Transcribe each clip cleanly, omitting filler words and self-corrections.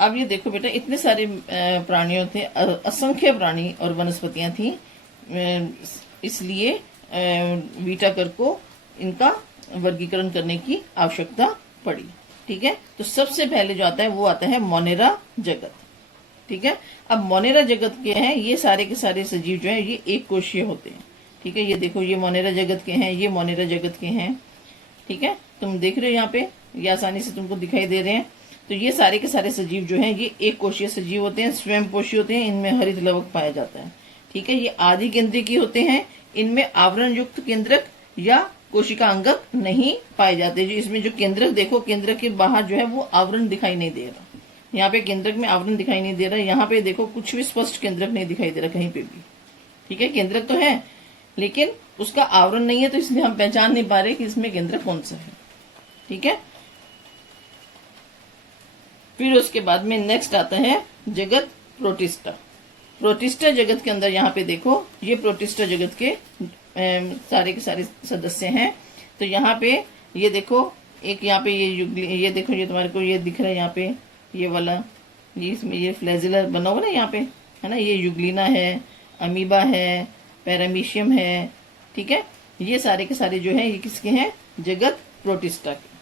अब ये देखो बेटा, इतने सारे प्राणियों थे, असंख्य प्राणी और वनस्पतियां थी, इसलिए वीटाकर को इनका वर्गीकरण करने की आवश्यकता पड़ी। ठीक है, तो सबसे पहले जो आता है वो आता है मोनेरा जगत। ठीक है, अब मोनेरा जगत के हैं ये सारे के सारे सजीव जो है ये एक कोशीय होते हैं। ठीक है, ये देखो ये मोनेरा जगत के हैं, ये मोनेरा जगत के हैं। ठीक है, तुम देख रहे हो यहाँ पे, ये आसानी से तुमको दिखाई दे रहे हैं। तो ये सारे के सारे सजीव जो हैं ये एक कोशीय सजीव होते हैं, स्वयं पोषी होते हैं, इनमें हरित लवक पाया जाता है। ठीक है, ये आदि केंद्रकी होते हैं, इनमें आवरण युक्त केंद्रक या कोशिका अंगक नहीं पाए जाते। जो इसमें जो केंद्रक देखो, केंद्रक के बाहर जो है वो आवरण दिखाई नहीं दे रहा, यहाँ पे केंद्रक में आवरण दिखाई नहीं दे रहा, यहाँ पे देखो कुछ भी स्पष्ट केंद्रक नहीं दिखाई दे रहा कहीं पे भी। ठीक है, केंद्रक तो है लेकिन उसका आवरण नहीं है, तो इसलिए हम पहचान नहीं पा रहे कि इसमें केंद्रक कौन सा है। ठीक है, फिर उसके बाद में नेक्स्ट आता है जगत प्रोटिस्टा। प्रोटिस्टा जगत के अंदर यहाँ पे देखो, ये प्रोटिस्टा जगत के सारे के सारे सदस्य हैं। तो यहाँ पे ये देखो, एक यहाँ पे ये देखो, ये तुम्हारे को ये दिख रहा है यहाँ पे, ये वाला, ये इसमें ये फ्लैजिलर बना हुआ ना यहाँ पे, है ना, ये युग्लिना है, अमीबा है, पैरामीशियम है। ठीक है, ये सारे के सारे जो है ये किसके हैं, जगत प्रोटिस्टा के।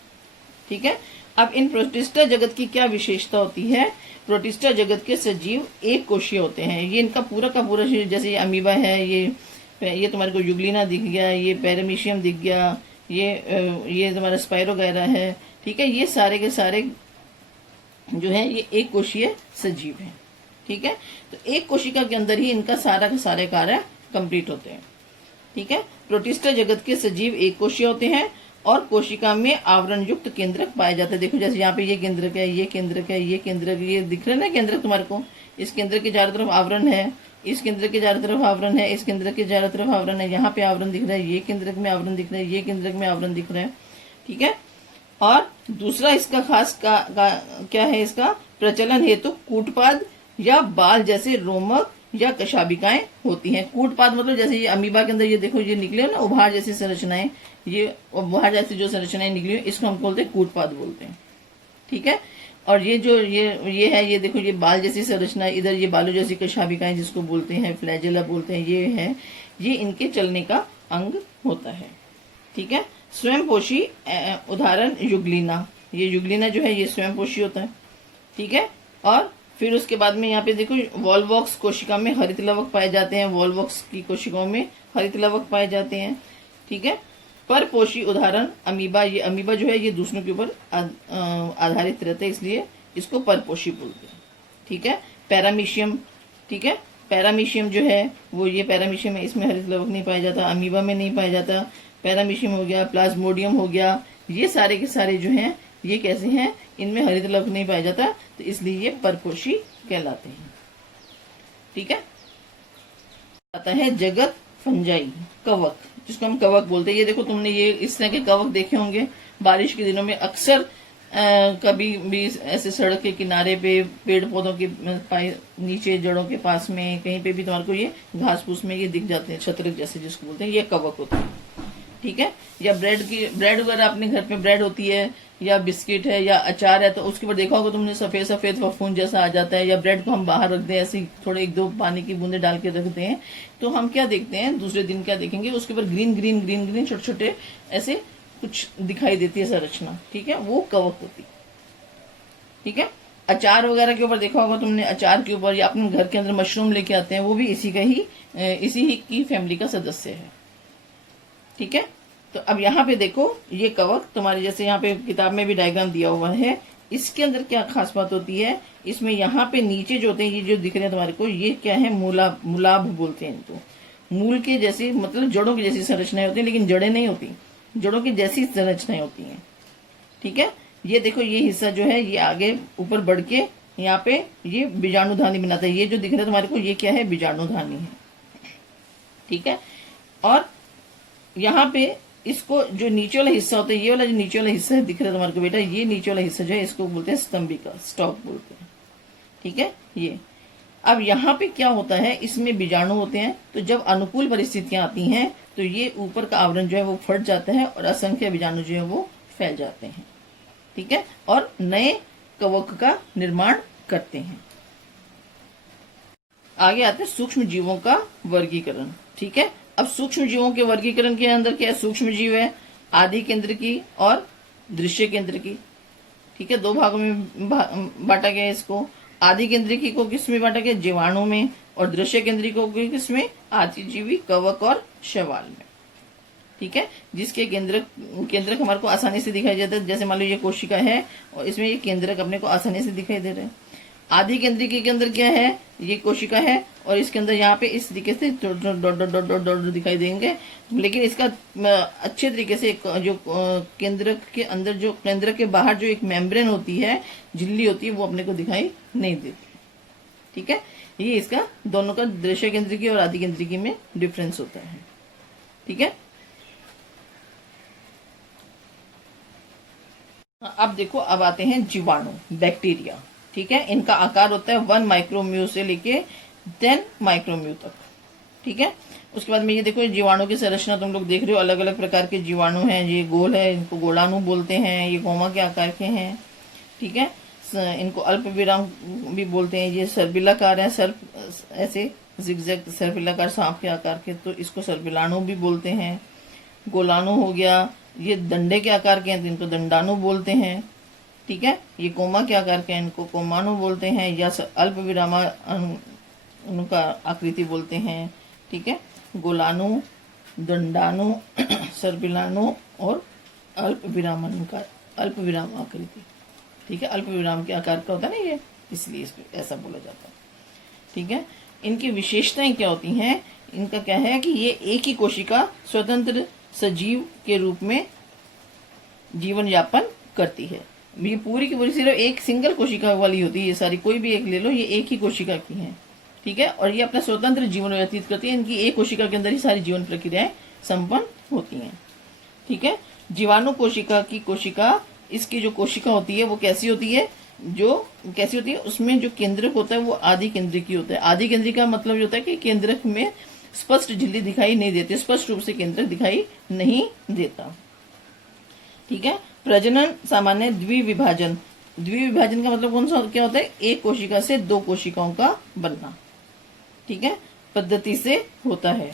ठीक है, अब इन प्रोटिस्टा जगत की क्या विशेषता होती है, प्रोटिस्टा जगत के सजीव एक कोशीय होते हैं। ये इनका पूरा का पूरा शरीर, जैसे ये अमीबा है, ये तुम्हारे को युग्लिना दिख गया, ये पैरामीशियम दिख गया, ये तुम्हारा स्पाइरोगैरा है। ठीक है, ये सारे के सारे जो है ये एक कोशीय सजीव है। ठीक है, तो एक कोशिका के अंदर ही इनका सारा का सारे कार्य कंप्लीट होते हैं। ठीक है, प्रोटिस्टा जगत के सजीव एक कोशीय होते हैं और कोशिका में आवरण युक्त केंद्रक पाए जाते हैं। देखो जैसे यहाँ पे ये केंद्रक है, ये केंद्रक है, ये केंद्रक, ये दिख रहे ना केंद्रक तुम्हारे को, इस केंद्र के चारों तरफ आवरण है, इस केंद्र के चारों तरफ आवरण है, इस केंद्र के चारों तरफ आवरण है, यहाँ पे आवरण दिख रहा है, ये केंद्रक में आवरण दिख रहा है, ये केंद्रक में आवरण दिख रहा है। ठीक है, और दूसरा इसका खास क्या है, इसका प्रचलन हेतु कूटपाद या बाल जैसे रोमक या कशाबिकाएं होती हैं। कूटपाद मतलब जैसे ये अमीबा के अंदर ये देखो ये निकले हो ना उभार जैसी संरचनाएं, ये उभार जैसी जो संरचनाएं निकली हो इसको हम बोलते हैं कूटपाद बोलते हैं। ठीक है, और ये जो ये है, ये देखो ये बाल जैसी संरचना, इधर ये बालों जैसी कशाबिकाएं जिसको बोलते हैं, फ्लैजेला बोलते हैं, ये है, ये इनके चलने का अंग होता है। ठीक है, स्वयंपोषी उदाहरण युग्लिना, ये युग्लिना जो है ये स्वयंपोषी होता है। ठीक है, और फिर उसके बाद में यहाँ पे देखो वॉल्वॉक्स कोशिका में हरित लवक पाए जाते हैं, वॉल्वॉक्स की कोशिकाओं में हरित लवक पाए जाते हैं। ठीक है, परपोषी उदाहरण अमीबा, ये अमीबा जो है ये दूसरों के ऊपर आधारित रहता है इसलिए इसको परपोषी बोलते हैं। ठीक है, पैरामीशियम, ठीक है, पैरामीशियम जो है वो ये पैरामीशियम है, इसमें हरित लवक नहीं पाया जाता, अमीबा में नहीं पाया जाता। पैरामीशियम हो गया, प्लाज्मोडियम हो गया, ये सारे के सारे जो हैं ये कैसे हैं, इनमें हरित लवक नहीं पाया जाता तो इसलिए ये परपोषी कहलाते हैं। ठीक है, आता है जगत फंजाई, कवक, जिसको हम कवक बोलते हैं। ये देखो तुमने ये इस तरह के कवक देखे होंगे बारिश के दिनों में, अक्सर कभी भी ऐसे सड़क के किनारे पे, पेड़ पौधों के नीचे, जड़ों के पास में, कहीं पे भी तुम्हारे को ये घास फूस में ये दिख जाते हैं, छत्रक जैसे जिसको बोलते हैं, ये कवक होते हैं। ठीक है, या ब्रेड वगैरह अपने घर पे ब्रेड होती है या बिस्किट है या अचार है तो उसके ऊपर देखा होगा तुमने सफेद सफेद फफूंद जैसा आ जाता है, या ब्रेड को हम बाहर रख दें ऐसे थोड़े एक दो पानी की बूंदे डाल के रखते हैं तो हम क्या देखते हैं, दूसरे दिन क्या देखेंगे उसके ऊपर ग्रीन ग्रीन ग्रीन ग्रीन छोटे छोटे ऐसे कुछ दिखाई देती है संरचना। ठीक है, वो कवक होती। ठीक है, अचार वगैरह के ऊपर देखा होगा तुमने, अचार के ऊपर, या अपने घर के अंदर मशरूम लेके आते हैं, वो भी इसी ही की फैमिली का सदस्य है। ठीक है, तो अब यहाँ पे देखो ये कवक तुम्हारे जैसे यहाँ पे किताब में भी डायग्राम दिया हुआ है, इसके अंदर क्या खास बात होती है, इसमें यहाँ पे नीचे जो होते हैं ये जो दिख रहे हैं तुम्हारे को, ये क्या है, मूलाभ बोलते हैं इनको। मूल के जैसी मतलब जड़ों की जैसी संरचनाएं होती है, लेकिन जड़ें नहीं होती, जड़ों की जैसी संरचनाएं होती हैं। ठीक है, ये देखो ये हिस्सा जो है ये आगे ऊपर बढ़ के यहाँ पे ये बीजाणुधानी बनाता है, ये जो दिख रहा है तुम्हारे को ये क्या है, बीजाणुधानी है। ठीक है, और यहाँ पे इसको जो नीचे वाला हिस्सा होता है, ये वाला जो नीचे वाला हिस्सा है दिख रहा है तुम्हारे को बेटा, ये नीचे वाला हिस्सा जो है इसको बोलते हैं स्तंभिका, स्टॉक बोलते हैं। ठीक है, ये अब यहाँ पे क्या होता है, इसमें बीजाणु होते हैं, तो जब अनुकूल परिस्थितियां आती हैं तो ये ऊपर का आवरण जो है वो फट जाता है और असंख्य बीजाणु जो है वो फैल जाते हैं। ठीक है, और नए कवक का निर्माण करते हैं। आगे आते हैं सूक्ष्म जीवों का वर्गीकरण। ठीक है, अब सूक्ष्म जीवों के वर्गीकरण के अंदर क्या है, सूक्ष्म जीव है आदि केंद्र की और दृश्य केंद्र की। ठीक है, दो भागों में बांटा गया है इसको। आदि केंद्रिकी को किस में बांटा गया, जीवाणु में, और दृश्य केंद्रिकी को किस में, आदिजीवी कवक और शैवाल में। ठीक है, जिसके केंद्रक हमारे को आसानी से दिखाई देता है। जैसे मान लो ये कोशिका है और इसमें ये केंद्रक अपने को आसानी से दिखाई दे रहे हैं। आदि केंद्रिकी के अंदर क्या है, ये कोशिका है और इसके अंदर यहाँ पे इस तरीके से dot dot dot dot dot दिखाई देंगे। लेकिन इसका अच्छे तरीके से जो केंद्रक के अंदर, जो केंद्रक के बाहर जो एक मेम्ब्रेन होती है, झिल्ली होती है, वो अपने को दिखाई नहीं देती। ठीक है, ये इसका दोनों का दृश्य केंद्रिकी और आदि केंद्रिकी में डिफरेंस होता है। ठीक है, अब देखो, अब आते हैं जीवाणु, बैक्टीरिया। ठीक है, इनका आकार होता है 1 माइक्रोम्यू से लेके 10 माइक्रोम्यू तक। ठीक है, उसके बाद में ये देखो, जीवाणु की संरचना तुम लोग देख रहे हो, अलग अलग प्रकार के जीवाणु हैं। ये गोल है, इनको गोलाणु बोलते हैं। ये गोमा के आकार के हैं। ठीक है, इनको अल्प विराम भी बोलते हैं। ये सर्पिलाकार है, सर्प ऐसे जिगजैग सर्पिलाकार सांप के आकार के, तो इसको सर्पिलाणु भी बोलते हैं। गोलाणु हो गया, ये डंडे के आकार के हैं तो इनको दंडाणु बोलते हैं। ठीक है, ये कोमा के आकार के हैं, इनको कोमाणु बोलते हैं, या अल्प विरामा उनका आकृति बोलते हैं। ठीक है, गोलाणु, दंडाणु, सर्पिलाणु और अल्प विराम आकृति। ठीक है, अल्प विराम के आकार का होता है ना ये, इसलिए इसको ऐसा बोला जाता है। ठीक है, इनकी विशेषताएं क्या होती हैं, इनका क्या है कि ये एक ही कोशिका स्वतंत्र सजीव के रूप में जीवन यापन करती है। ये पूरी की पूरी सिर्फ एक सिंगल कोशिका वाली होती है। ये सारी कोई भी एक ले लो, ये एक ही कोशिका की है। ठीक है, और ये अपना स्वतंत्र जीवन व्यतीत करती है। इनकी एक कोशिका के अंदर ही सारी जीवन प्रक्रियाएं संपन्न होती हैं। ठीक है, जीवाणु कोशिका की कोशिका, इसकी जो कोशिका होती है वो कैसी होती है, उसमें जो केंद्रक होता है वो आदि केंद्रिकी होता है। आदि केंद्रिक का मतलब होता है कि केंद्रक में स्पष्ट झिल्ली दिखाई नहीं देती, स्पष्ट रूप से केंद्रक दिखाई नहीं देता। ठीक है, प्रजनन सामान्य द्विविभाजन का मतलब कौन सा क्या होता है, एक कोशिका से 2 कोशिकाओं का बनना। ठीक है, पद्धति से होता है।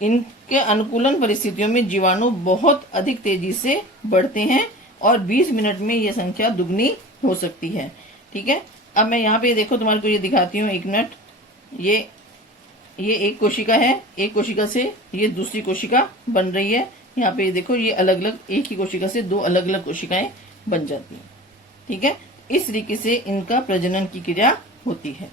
इनके अनुकूलन परिस्थितियों में जीवाणु बहुत अधिक तेजी से बढ़ते हैं और 20 मिनट में यह संख्या दुगनी हो सकती है। ठीक है, अब मैं यहाँ पे देखो तुम्हारे को ये दिखाती हूँ। 1 मिनट, ये एक कोशिका है, एक कोशिका से ये दूसरी कोशिका बन रही है। यहाँ पे देखो, ये अलग अलग, एक ही कोशिका से 2 अलग अलग कोशिकाएं बन जाती हैं। ठीक है, इस तरीके से इनका प्रजनन की क्रिया होती है।